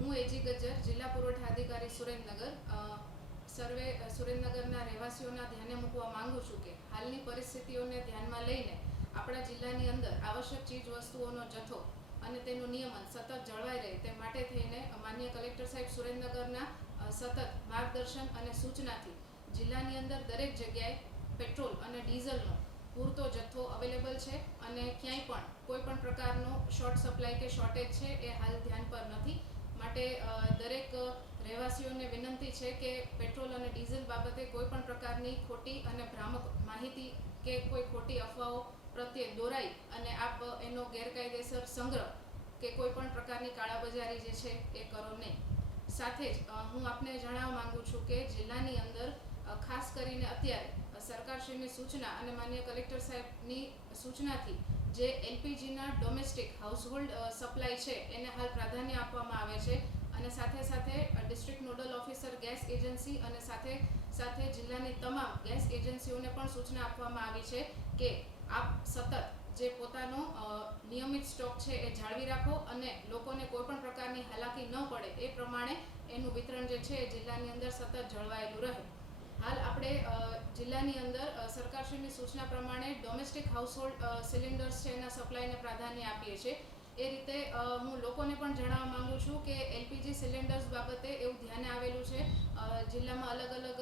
હું એજી ગજ્જર, જિલ્લા પુરવઠા અધિકારી સુરેન્દ્રનગર, સર્વે સુરેન્દ્રનગરના રહેવાસીઓના ધ્યાને મૂકવા માંગુ છું કે હાલની પરિસ્થિતિઓને ધ્યાનમાં લઈને આપણા જિલ્લાની અંદર આવશ્યક ચીજ વસ્તુઓનો જથ્થો અને તેનું નિયમન સતત જળવાઈ રહે તે માટે થઈને માનનીય કલેક્ટર સાહેબ સુરેન્દ્રનગરના સતત માર્ગદર્શન અને સૂચનાથી જિલ્લાની અંદર દરેક જગ્યાએ પેટ્રોલ અને ડીઝલનો પૂરતો જથ્થો અવેલેબલ છે અને ક્યાંય પણ કોઈ પણ પ્રકારનો શોર્ટ સપ્લાય કે શોર્ટેજ છે એ હાલ ધ્યાન પર નથી. માટે દરેક રહેવાસીઓને વિનંતી છે કે પેટ્રોલ અને ડીઝલ બાબતે કોઈ પણ પ્રકારની ખોટી અને ભ્રામક માહિતી કે કોઈ ખોટી અફવાઓ પ્રત્યે દોરાઈ અને આપ એનો ગેરકાયદેસર સંગ્રહ કે કોઈ પણ પ્રકારની કાળાબજારી જે છે એ કરો નહીં. સાથે જ હું આપને જણાવવા માંગુ છું કે જિલ્લાની અંદર ખાસ કરીને અત્યારે સરકારશ્રીની સૂચના અને માનનીય કલેક્ટર સાહેબની સૂચનાથી જે એલપીજીના ડોમેસ્ટિક હાઉસહોલ્ડ સપ્લાય છે એને હાલ પ્રાધાન્ય આપવામાં આવે છે અને સાથે સાથે district nodal officer gas agency અને સાથે સાથે જિલ્લાની તમામ ગેસ એજન્સીઓને પણ સૂચના આપવામાં આવી છે કે આપ સતત જે પોતાનો નિયમિત સ્ટોક છે એ જાળવી રાખો અને લોકોને કોઈ પણ પ્રકારની હાલાકી ન પડે એ પ્રમાણે એનું વિતરણ જે છે એ જિલ્લાની અંદર સતત જળવાયેલું રહે. હાલ આપણે જિલ્લાની અંદર સરકારશ્રીની સૂચના પ્રમાણે ડોમેસ્ટિક હાઉસહોલ્ડ સિલિન્ડર્સ છે એના સપ્લાયને પ્રાધાન્ય આપીએ છીએ. એ રીતે હું લોકોને પણ જણાવવા માંગુ છું કે એલપીજી સિલિન્ડર્સ બાબતે એવું ધ્યાને આવેલું છે જિલ્લામાં અલગ અલગ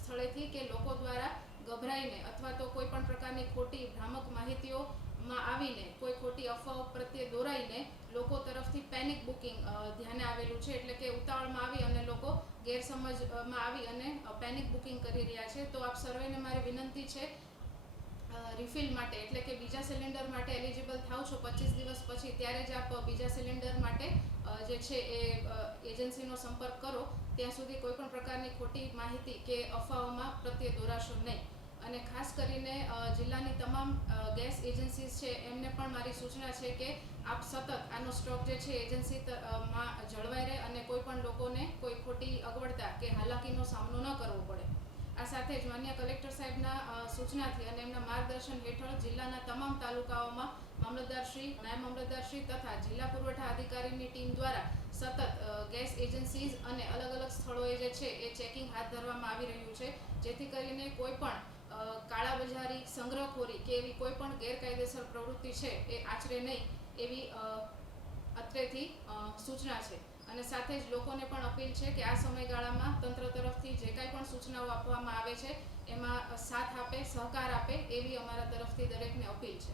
સ્થળેથી કે લોકો દ્વારા ગભરાઈને અથવા તો કોઈ પણ પ્રકારની ખોટી ભ્રામક માહિતીઓમાં આવીને કોઈ ખોટી અફવાઓ પ્રત્યે દોરાઈને લોકો તરફથી પેનિક બુકિંગ ધ્યાને આવેલું છે. એટલે કે ઉતાવળમાં આવી અને લોકો ગેરસમજમાં આવી અને પેનિક બુકિંગ કરી રહ્યા છે. તો આપ સર્વેને મારી વિનંતી છે રિફિલ માટે એટલે કે બીજા સિલિન્ડર માટે એલિજિબલ થાવ છો 25 દિવસ પછી ત્યારે જ આપ બીજા સિલિન્ડર માટે જે છે એ એજન્સીનો સંપર્ક કરો. ત્યાં સુધી કોઈ પણ પ્રકારની ખોટી માહિતી કે અફવાઓમાં પ્રત્યે દોરાશો નહીં. અને ખાસ કરીને જિલ્લાની તમામ ગેસ એજન્સીઝ છે એમને પણ મારી સૂચના છે કે આપ સતત આનો સ્ટોક જે છે એજન્સીમાં જળવાઈ રહે અને કોઈ પણ લોકોને કોઈ ખોટી અગવડતા કે હાલાકીનો સામનો ન કરવો પડે. આ સાથે જ માનનીય કલેક્ટર સાહેબના સૂચનાથી અને એમના માર્ગદર્શન હેઠળ જિલ્લાના તમામ તાલુકાઓમાં મામલતદારશ્રી, નાયબ મામલતદારશ્રી તથા જિલ્લા પુરવઠા અધિકારીની ટીમ દ્વારા સતત ગેસ એજન્સીઝ અને અલગ અલગ સ્થળોએ જે છે એ ચેકિંગ હાથ ધરવામાં આવી રહ્યું છે જેથી કરીને કોઈ પણ કાળાબજારી, સંગ્રહખોરી કે એવી કોઈ પણ ગેરકાયદેસર પ્રવૃત્તિ છે એ આચરે નહીં એવી અત્રેથી સૂચના છે. અને સાથે જ લોકોને પણ અપીલ છે કે આ સમયગાળામાં તંત્ર તરફથી જે કાંઈ પણ સૂચનાઓ આપવામાં આવે છે એમાં સાથ આપે, સહકાર આપે એવી અમારા તરફથી દરેકને અપીલ છે.